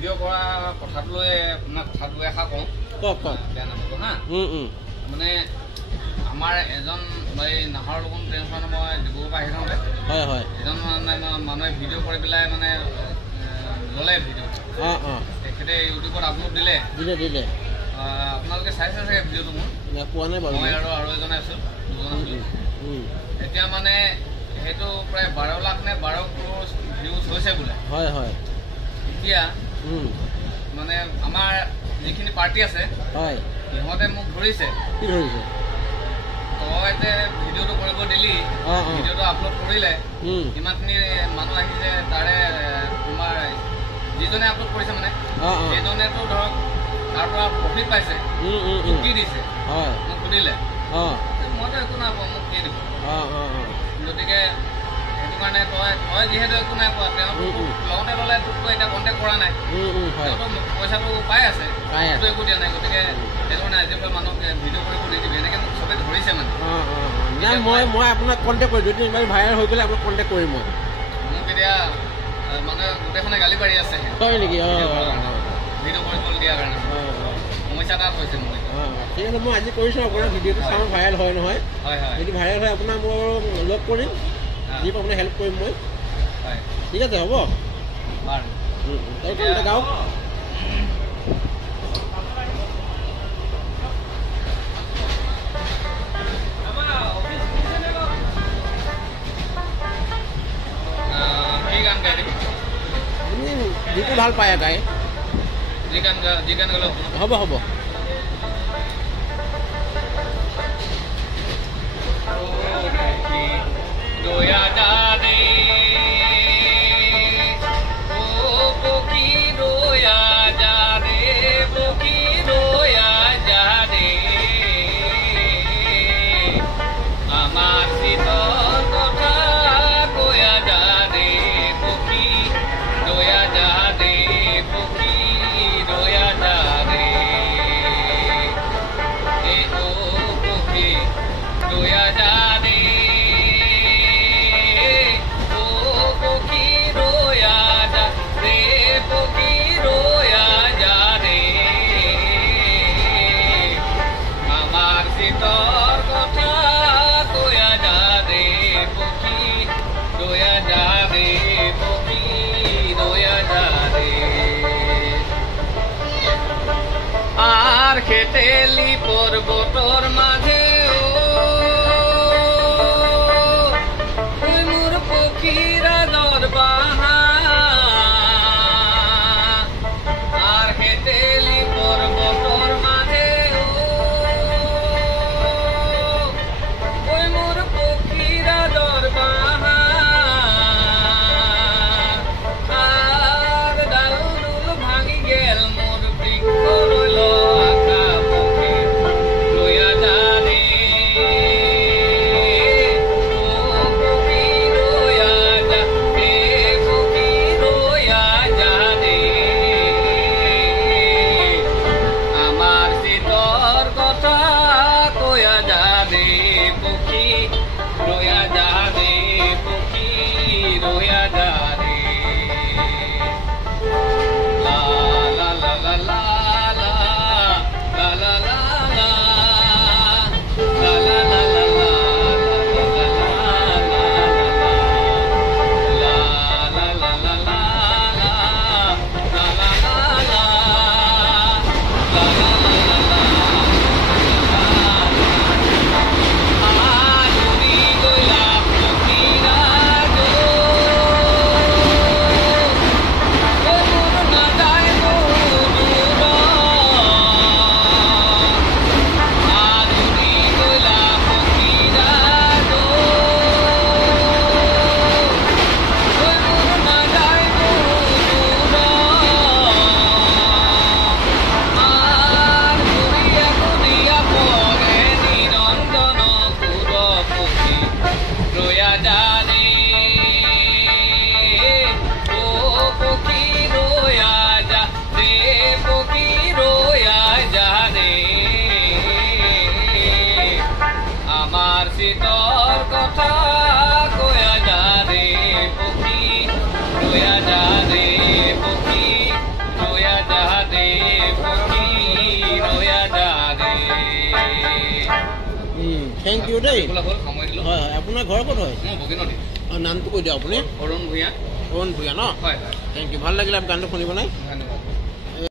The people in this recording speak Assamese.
ভিডিঅ' কৰা কথাটো লৈ আপোনাক কথাটো এষাৰ কওঁ। কওক বেয়া নাপাব হা। মানে আমাৰ এজন এই নাহৰ লগন ট্ৰেন্সফাৰ মই ডিব্ৰুগড়ৰ পৰা আহি থাকোঁতে হয় হয় এজন মানুহে ভিডিঅ' কৰি পেলাই মানে ল'লে ভিডিঅ'। তেখেতে ইউটিউবত আপলোড দিলে। আপোনালোকে চাইছে চাগে ভিডিঅ'টো মোৰ? পোৱা নাই বাৰু। মই আৰু এজনে আছোঁ, দুজন আছিলোঁ। এতিয়া মানে সেইটো প্ৰায় 12 লাখ নে 12 ক্ৰ'ৰ ভিউজ হৈছে বোলে। হয় হয়। এতিয়া মানে আমাৰ যিখিনি পাৰ্টি আছে সিহঁতে মোক ধৰিছে। কি ধৰিছে? তই যে ভিডিঅ'টো কৰিব দিলি, ভিডিঅ'টো আপলোড কৰিলে, ইমানখিনি মানুহ আহিছে, তাৰে তোমাৰ যিজনে আপলোড কৰিছে মানে সেইজনেতো ধৰক তাৰ পৰা প্ৰফিট পাইছে, কি দিছে মোক সুধিলে। মইতো একো নাই পোৱা, মোক কি দিব। গতিকে সেইটো কাৰণে তই যিহেতু একো নাই পোৱা, তেওঁতো লওঁতে ল'লে তোকতো এতিয়া কণ্টেক্ট কৰা নাই, তেওঁতো পইচাটো পাই আছে, সেইটো একো দিয়া নাই। গতিকে সেইটো কাৰণে আজিৰ পৰা মানুহক ভিডিঅ' কৰিব নিদিবি, এনেকৈ মোক চবেই ধৰিছে মানে। নাই মই আপোনাক কণ্টেক্ট কৰিম, যদি ইমান ভাইৰেল হৈ গ'লে আপোনাক কণ্টেক্ট কৰিম মই। মোক এতিয়া মানে গোটেইখনে গালি পাৰি আছে হয় নেকি? ভিডিঅ' কৰিবলৈ দিয়াৰ কাৰণে সমস্যা তাত হৈছে মোৰ। ঠিক আছে, মই আজি কৰিছোঁ আপোনাৰ ভিডিঅ'টো চাওঁ ভাইৰেল হয় নহয়। যদি ভাইৰেল হয় আপোনাক মই লগ কৰিম, যি আপোনাক হেল্প কৰিম মই। ঠিক আছে, হ'ব বাৰু। গাঁও যিটো ভাল পায় গাই, যি গান গালেও হ'ব হ'ব। খেতেলি পৰ্বতৰ মাজে মোৰ পক্ষীৰা দৰবাহা আৰ খেতেলি পৰ্বতৰ মাজে মোৰ পক্ষীৰা দৰবাহা আৰ ডাল ভাঙি গেল মোৰ বৃক্ষ ৰৈল থেংক ইউ দেই সময় দিলোঁ হয় হয় আপোনাৰ ঘৰ ক'ত হয় মোৰ বগীনদী নামটো কৈ দিয়ক আপুনি অৰুণ ভূঞা অৰুণ ভূঞা ন হয় হয় থেংক ইউ ভাল লাগিলে গানটো শুনিব নাই ধন্যবাদ